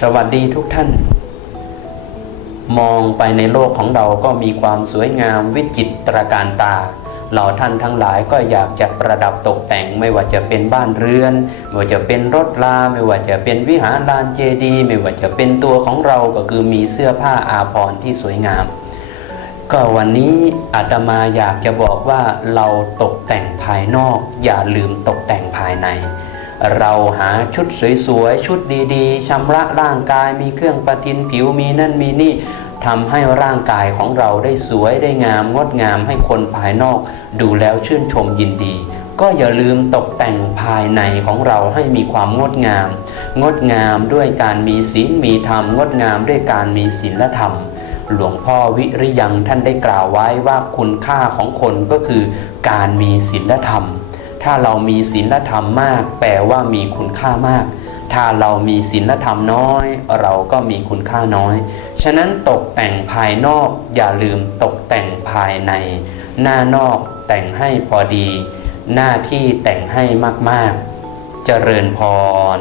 สวัสดีทุกท่าน มองไปในโลกของเราก็มีความสวยงามวิจิตรการตา เราท่านทั้งหลายก็อยากจะประดับตกแต่งไม่ว่าจะเป็นบ้านเรือน ไม่ว่าจะเป็นรถลาไม่ว่าจะเป็นวิหารลานเจดีย์ไม่ว่าจะเป็นตัวของเราก็คือมีเสื้อผ้าอาภรณ์ที่สวยงาม ก็วันนี้อาตมาอยากจะบอกว่าเราตกแต่งภายนอก อย่าลืมตกแต่งภายใน เราหาชุดสวยๆ ชุดดีๆชำระร่างกายมีเครื่องประทินผิวมีนั่นมีนี่ทำให้ร่างกายของเราได้สวยได้งามงดงามให้คนภายนอก ดูแล้วชื่นชมยินดี ก็อย่าลืมตกแต่งภายในของเราให้มีความงดงาม งดงามด้วยการมีศีลมีธรรม งดงามด้วยการมีศีลธรรม หลวงพ่อวิริยังท่านได้กล่าวไว้ว่าคุณค่าของคนก็คือการมีศีลธรรม ถ้าเรามีศีลธรรมมาก แปลว่ามีคุณค่ามาก ถ้าเรามีศีลธรรมน้อย เราก็มีคุณค่าน้อย ฉะนั้นตกแต่งภายนอกอย่าลืมตกแต่งภายใน หน้านอกแต่งให้พอดี หน้าที่แต่งให้มากๆ เจริญพร